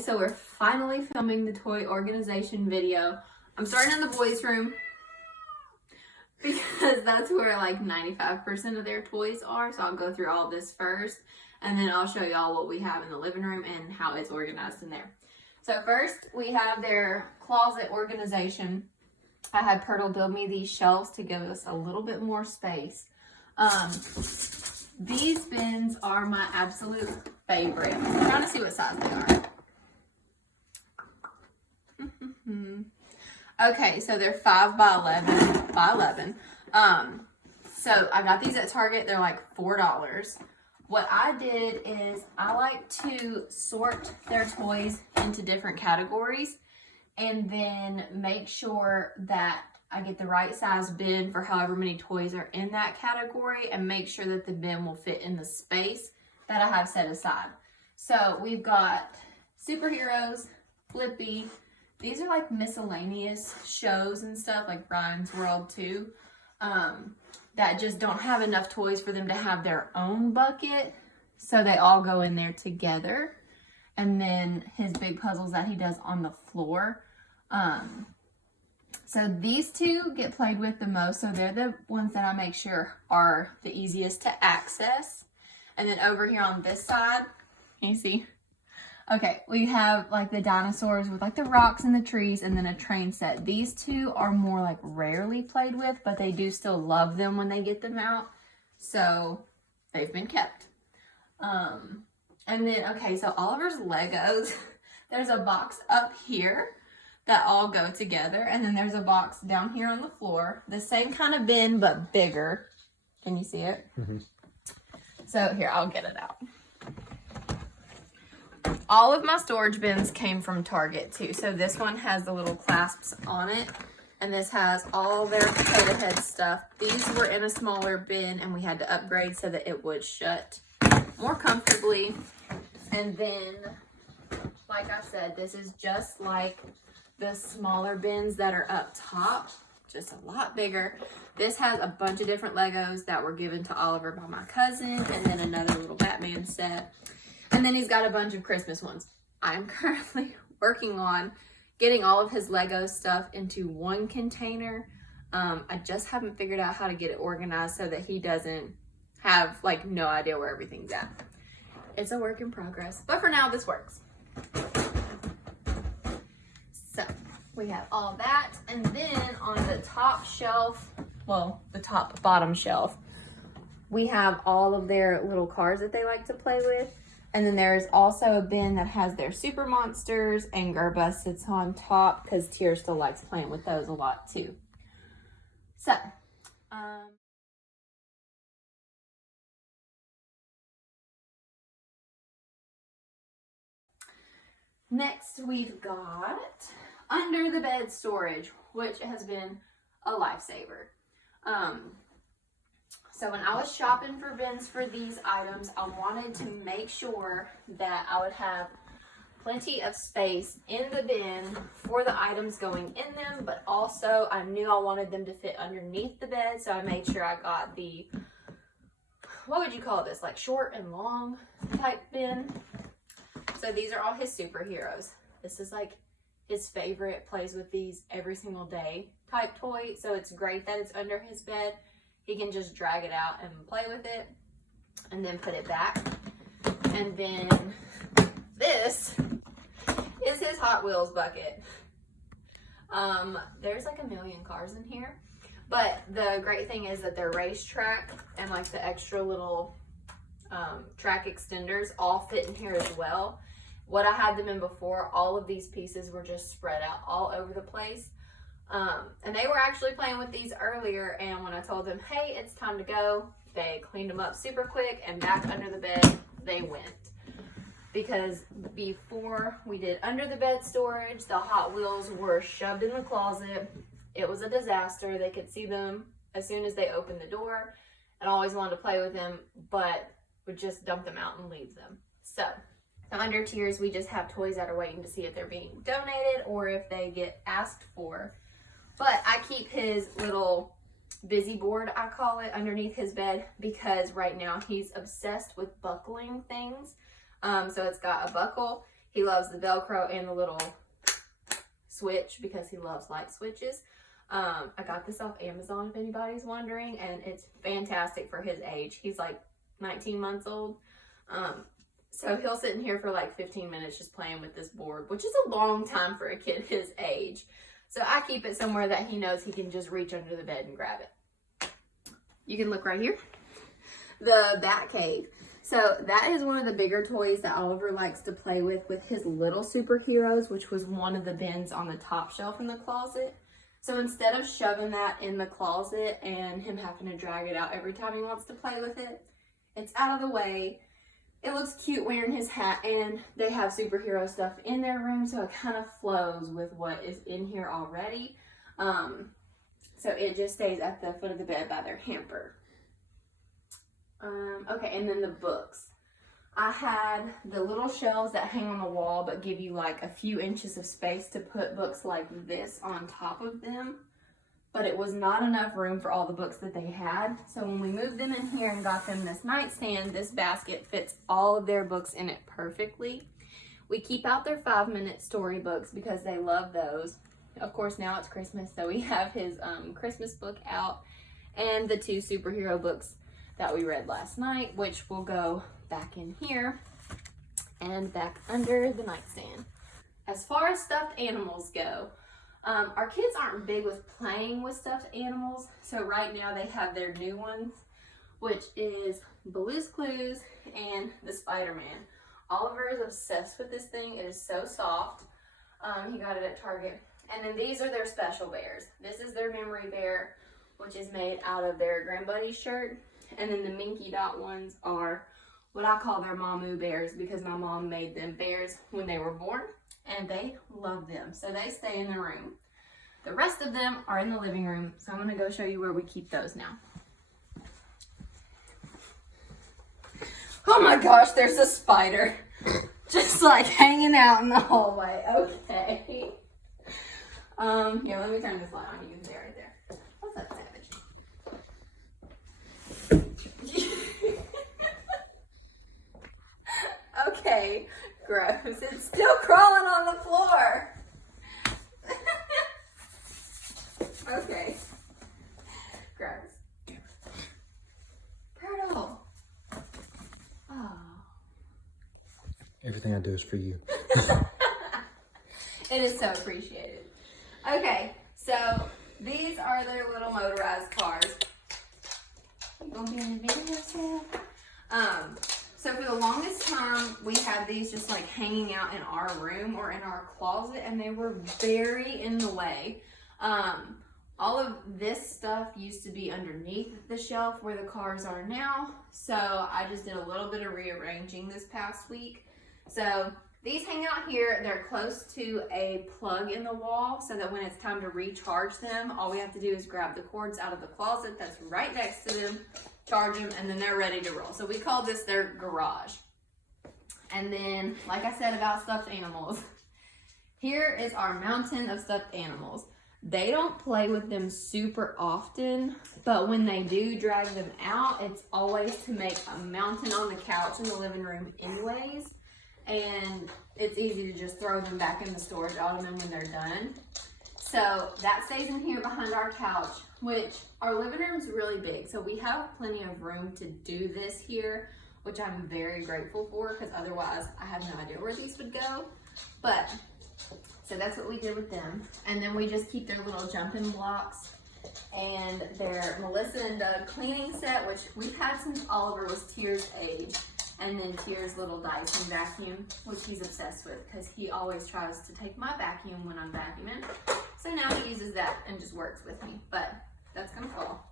right, so we're finally filming the toy organization video. I'm starting in the boys' room because that's where like 95% of their toys are. So I'll go through all this first, and then I'll show y'all what we have in the living room and how it's organized in there. So first, we have their closet organization. I had Pirtle build me these shelves to give us a little bit more space. These bins are my absolute favorite. I'm trying to see what size they are. Okay, so they're 5 by 11. So I got these at Target. They're like $4. What I did is I like to sort their toys into different categories and then make sure that I get the right size bin for however many toys are in that category and make sure that the bin will fit in the space that I have set aside. So we've got superheroes, Flippy. These are like miscellaneous shows and stuff like Ryan's World too, that just don't have enough toys for them to have their own bucket. So they all go in there together. And then his big puzzles that he does on the floor. So these two get played with the most. So they're the ones that I make sure are the easiest to access. And then over here on this side, can you see? Okay, we have like the dinosaurs with like the rocks and the trees and then a train set. These two are more like rarely played with, but they do still love them when they get them out. So they've been kept. And then, okay, so Oliver's Legos, there's a box up here that all go together. And then there's a box down here on the floor. The same kind of bin, but bigger. Can you see it? Mm-hmm. So here, I'll get it out. All of my storage bins came from Target too. So this one has the little clasps on it. And this has all their potato head stuff. These were in a smaller bin and we had to upgrade so that it would shut more comfortably. And then, like I said, this is just like the smaller bins that are up top, just a lot bigger. This has a bunch of different Legos that were given to Oliver by my cousin, and then another little Batman set. And then he's got a bunch of Christmas ones. I'm currently working on getting all of his Lego stuff into one container. I just haven't figured out how to get it organized so that he doesn't have like no idea where everything's at. It's a work in progress, but for now this works. So we have all that, and then on the top shelf, well, the top bottom shelf, we have all of their little cars that they like to play with. And then there's also a bin that has their super monsters, and Gerba sits on top because Tyr still likes playing with those a lot too. So, next we've got under the bed storage, which has been a lifesaver. So when I was shopping for bins for these items, I wanted to make sure that I would have plenty of space in the bin for the items going in them, but also I knew I wanted them to fit underneath the bed, so I made sure I got the, what would you call this, like short and long type bin. So these are all his superheroes. This is like his favorite, plays with these every single day type toy, so it's great that it's under his bed. He can just drag it out and play with it and then put it back. And then this is his Hot Wheels bucket. There's like a million cars in here, but the great thing is that their racetrack and like the extra little track extenders all fit in here as well. What I had them in before, all of these pieces were just spread out all over the place. And they were actually playing with these earlier, and when I told them, hey, it's time to go, they cleaned them up super quick, and back under the bed they went. Because before we did under the bed storage, the Hot Wheels were shoved in the closet. It was a disaster. They could see them as soon as they opened the door and always wanted to play with them, but would just dump them out and leave them. So under Tiers, we just have toys that are waiting to see if they're being donated or if they get asked for. But I keep his little busy board, I call it, underneath his bed because right now he's obsessed with buckling things. So it's got a buckle. He loves the Velcro and the little switch because he loves light switches. I got this off Amazon if anybody's wondering, and it's fantastic for his age. He's like 19 months old. So he'll sit in here for like 15 minutes just playing with this board, which is a long time for a kid his age. So I keep it somewhere that he knows he can just reach under the bed and grab it. You can look right here. The Batcave. So that is one of the bigger toys that Oliver likes to play with his little superheroes, which was one of the bins on the top shelf in the closet. So instead of shoving that in the closet and him having to drag it out every time he wants to play with it, it's out of the way. It looks cute wearing his hat, and they have superhero stuff in their room, so it kind of flows with what is in here already. So it just stays at the foot of the bed by their hamper. Okay, and then the books. I had the little shelves that hang on the wall but give you like a few inches of space to put books like this on top of them. But it was not enough room for all the books that they had. So when we moved them in here and got them this nightstand, this basket fits all of their books in it perfectly. We keep out their 5-minute storybooks because they love those. Of course, now it's Christmas, so we have his Christmas book out and the 2 superhero books that we read last night, which will go back in here and back under the nightstand. As far as stuffed animals go, our kids aren't big with playing with stuffed animals, so right now they have their new ones, which is Blue's Clues and the Spider-Man. Oliver is obsessed with this thing. It is so soft. He got it at Target. And then these are their special bears. This is their memory bear, which is made out of their Grandbuddy shirt. And then the Minky Dot ones are what I call their Mamu bears because my mom made them bears when they were born, and they love them. So they stay in the room. The rest of them are in the living room, so I'm going to go show you where we keep those now. Oh my gosh, there's a spider just like hanging out in the hallway. Okay. Here, let me turn this light on. You can see it right there. What's up, Savage? Okay, gross. It's still crawling on the floor. Okay. Gross. Turtle. Oh. Everything I do is for you. It is so appreciated. Okay, so these are their little motorized cars. You gonna be in the video, Sam? So for the longest time, we had these just like hanging out in our room or in our closet, and they were very in the way. All of this stuff used to be underneath the shelf where the cars are now. So I just did a little bit of rearranging this past week. So these hang out here. They're close to a plug in the wall so that when it's time to recharge them, all we have to do is grab the cords out of the closet that's right next to them, charge them, and then they're ready to roll. So we call this their garage. And then, like I said about stuffed animals, here is our mountain of stuffed animals. They don't play with them super often, but when they do drag them out, it's always to make a mountain on the couch in the living room anyways. And it's easy to just throw them back in the storage ottoman when they're done. So that stays in here behind our couch, which our living room is really big. So we have plenty of room to do this here, which I'm very grateful for because otherwise I have no idea where these would go. But so that's what we did with them. And then we just keep their little jumping blocks and their Melissa and Doug cleaning set, which we've had since Oliver was Tier's age. And then Tier's little Dyson vacuum, which he's obsessed with because he always tries to take my vacuum when I'm vacuuming. So now he uses that and just works with me, but that's gonna fall.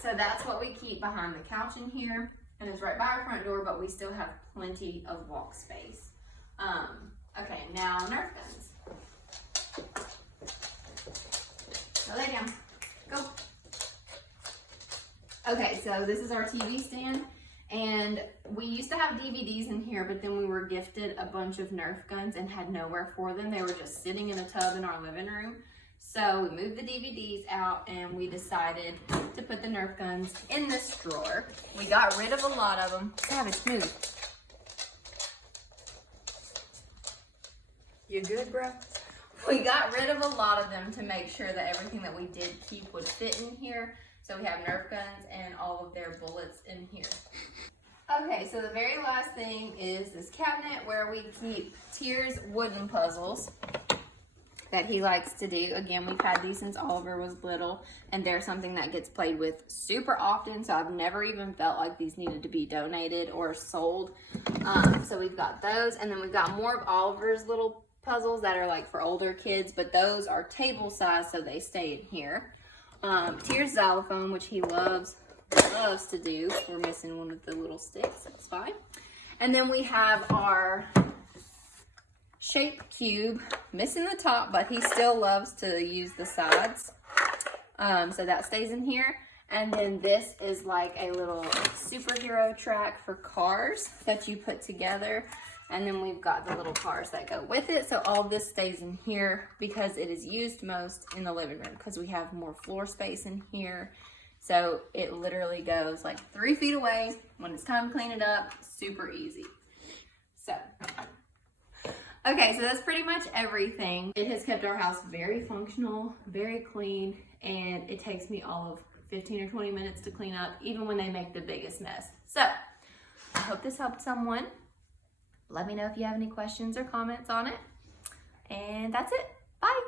So that's what we keep behind the couch in here. And it's right by our front door, but we still have plenty of walk space. Okay, now Nerf guns. Go lay down. Go. Okay, so this is our TV stand. And we used to have DVDs in here, but then we were gifted a bunch of Nerf guns and had nowhere for them. They were just sitting in a tub in our living room. So we moved the DVDs out and we decided to put the Nerf guns in this drawer. We got rid of a lot of them. Savage, move. You good, bro? We got rid of a lot of them to make sure that everything that we did keep would fit in here. So we have Nerf guns and all of their bullets in here. Okay, so the very last thing is this cabinet where we keep Tier's wooden puzzles that he likes to do. Again, we've had these since Oliver was little, and they're something that gets played with super often, so I've never even felt like these needed to be donated or sold. So we've got those, and then we've got more of Oliver's little puzzles that are like for older kids, but those are table size, so they stay in here. Tier's xylophone, which he loves to do. We're missing one of the little sticks, that's fine. And then we have our shape cube, missing the top, but he still loves to use the sides. So that stays in here. And then this is like a little superhero track for cars that you put together. And then we've got the little cars that go with it. So all this stays in here because it is used most in the living room because we have more floor space in here. So it literally goes like 3 feet away. When it's time to clean it up, super easy. So, okay, so that's pretty much everything. It has kept our house very functional, very clean, and it takes me all of 15 or 20 minutes to clean up, even when they make the biggest mess. So, I hope this helped someone. Let me know if you have any questions or comments on it. And that's it. Bye.